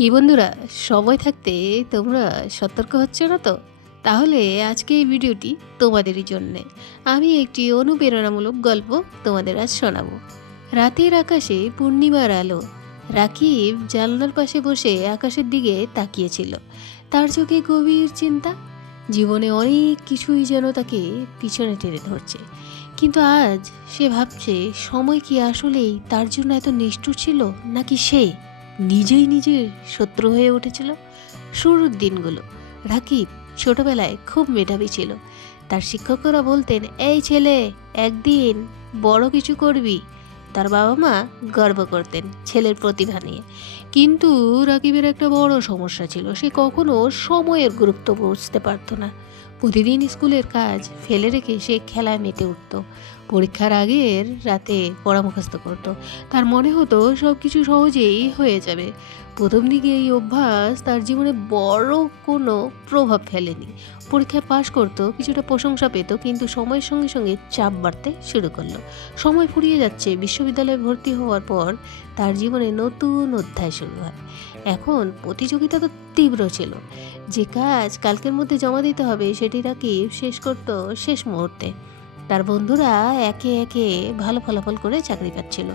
কি বন্ধুরা? সময় থাকতে তোমরা সতর্ক হচ্ছে না তো? তাহলে আজকে এই ভিডিওটি তোমাদেরই জন্যে। আমি একটি অনুপ্রেরণামূলক গল্প তোমাদের আজ শোনাবো। রাতের আকাশে পূর্ণিমার আলো। রাকিব জানলার পাশে বসে আকাশের দিকে তাকিয়েছিল। তার চোখে গভীর চিন্তা। জীবনে অনেক কিছুই যেন তাকে পিছনে টেনে ধরছে। কিন্তু আজ সে ভাবছে, সময় কি আসলেই তার জন্য এত নিষ্ঠুর ছিল নাকি সে? নিজেই নিজের শত্রু হয়ে উঠেছিল। শুরুর দিনগুলো রাকিব ছোটবেলায় খুব মেধাবী ছিল। তার শিক্ষকরা বলতেন, এই ছেলে, একদিন বড় কিছু করবি। তার বাবা মা গর্ব করতেন ছেলের প্রতিভা নিয়ে। কিন্তু রাকিবের একটা বড় সমস্যা ছিল, সে কখনো সময়ের গুরুত্ব বুঝতে পারতো না। প্রতিদিন স্কুলের কাজ ফেলে রেখে সে খেলায় মেতে উঠত। পরীক্ষার আগের রাতে পড়া মুখস্থ করতো। তার মনে হতো সব কিছু সহজেই হয়ে যাবে। প্রথম দিকে এই অভ্যাস তার জীবনে বড় কোনো প্রভাব ফেলেনি। পরীক্ষায় পাশ করতো, কিছুটা প্রশংসা পেত, কিন্তু সময়ের সঙ্গে সঙ্গে চাপ বাড়তে শুরু করল। সময় ফুরিয়ে যাচ্ছে, বিশ্ববিদ্যালয়ে ভর্তি হওয়ার পর তার জীবনে নতুন অধ্যায় শুরু হয়। এখন প্রতিযোগিতা তো তীব্র ছিল। যে কাজ কালকের মধ্যে জমা দিতে হবে সেটি রাকিব শেষ করতো শেষ মুহূর্তে। তার বন্ধুরা একে একে ভালো ফলাফল করে চাকরি পাচ্ছিল।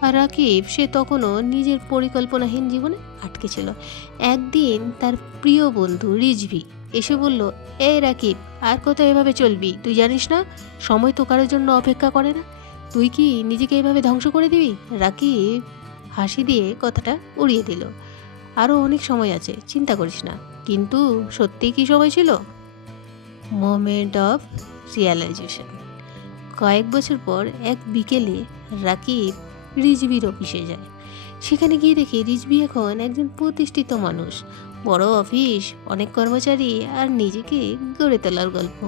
আর রাকিব, সে তখনও নিজের পরিকল্পনাহীন জীবনে আটকে ছিল। একদিন তার প্রিয় বন্ধু রিজভি এসে বলল, এই রাকিব, আর কত এভাবে চলবি? তুই জানিস না, সময় তো কারোর জন্য অপেক্ষা করে না। তুই কি নিজেকে এভাবে ধ্বংস করে দিবি? রাকিব হাসি দিয়ে কথাটা উড়িয়ে দিল। আরও অনেক সময় আছে, চিন্তা করিস না। কিন্তু সত্যি কি সময় ছিল? মোমেন্ট অফ রিয়ালাইজেশন কয়েক বছর পর এক বিকেলে রাকিব রিজবির অফিসে যায়। সেখানে গিয়ে দেখে রিজবি এখন একজন প্রতিষ্ঠিত মানুষ। বড় অফিস, অনেক কর্মচারী আর নিজেকে গড়ে তোলার গল্প।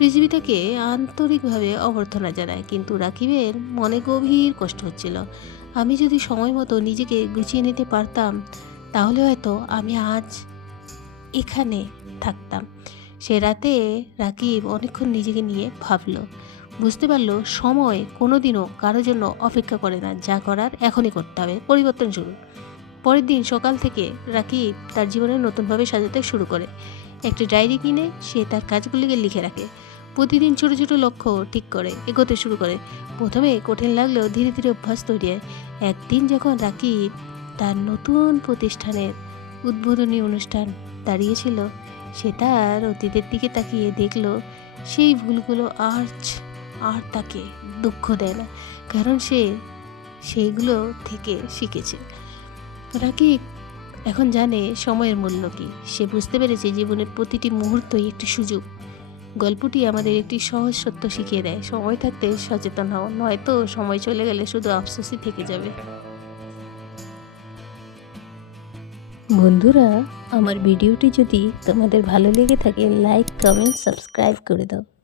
রিজবি তাকে আন্তরিকভাবে অভ্যর্থনা জানায়, কিন্তু রাকিবের মনে গভীর কষ্ট হচ্ছিল। আমি যদি সময় মতো নিজেকে গুছিয়ে নিতে পারতাম তাহলে হয়তো আমি আজ এখানে থাকতাম। সে রাতে রাকিব অনেকক্ষণ নিজেকে নিয়ে ভাবলো। বুঝতে পারল সময় কোনোদিনও কারোর জন্য অপেক্ষা করে না। যা করার এখনই করতে হবে। পরিবর্তন শুরু। পরের দিন সকাল থেকে রাকিব তার জীবনে নতুনভাবে সাজাতে শুরু করে। একটি ডায়েরি কিনে সে তার কাজগুলিকে লিখে রাখে। প্রতিদিন ছোট ছোট লক্ষ্য ঠিক করে, এগোতে শুরু করে। প্রথমে কঠিন লাগলেও ধীরে ধীরে অভ্যাস তৈরি হয়। একদিন যখন রাকিব তার নতুন প্রতিষ্ঠানের উদ্বোধনী অনুষ্ঠান দাঁড়িয়েছিল। সে তার অতীতের দিকে তাকিয়ে দেখল, সেই ভুলগুলো আজ আর তাকে দুঃখ দেয় না, কারণ সে সেইগুলো থেকে শিখেছে। রাকিব এখন জানে সময়ের মূল্য কী। সে বুঝতে পেরেছে জীবনের প্রতিটি মুহূর্তই একটি সুযোগ। গল্পটি আমাদের একটি সহজ সত্য শিখিয়ে দেয়। সময় থাকতে সচেতন হও, নয়তো সময় চলে গেলে শুধু আফসোসই থেকে যাবে। বন্ধুরা আমার ভিডিওটি যদি তোমাদের ভালো লেগে থাকে লাইক কমেন্ট সাবস্ক্রাইব করে দাও।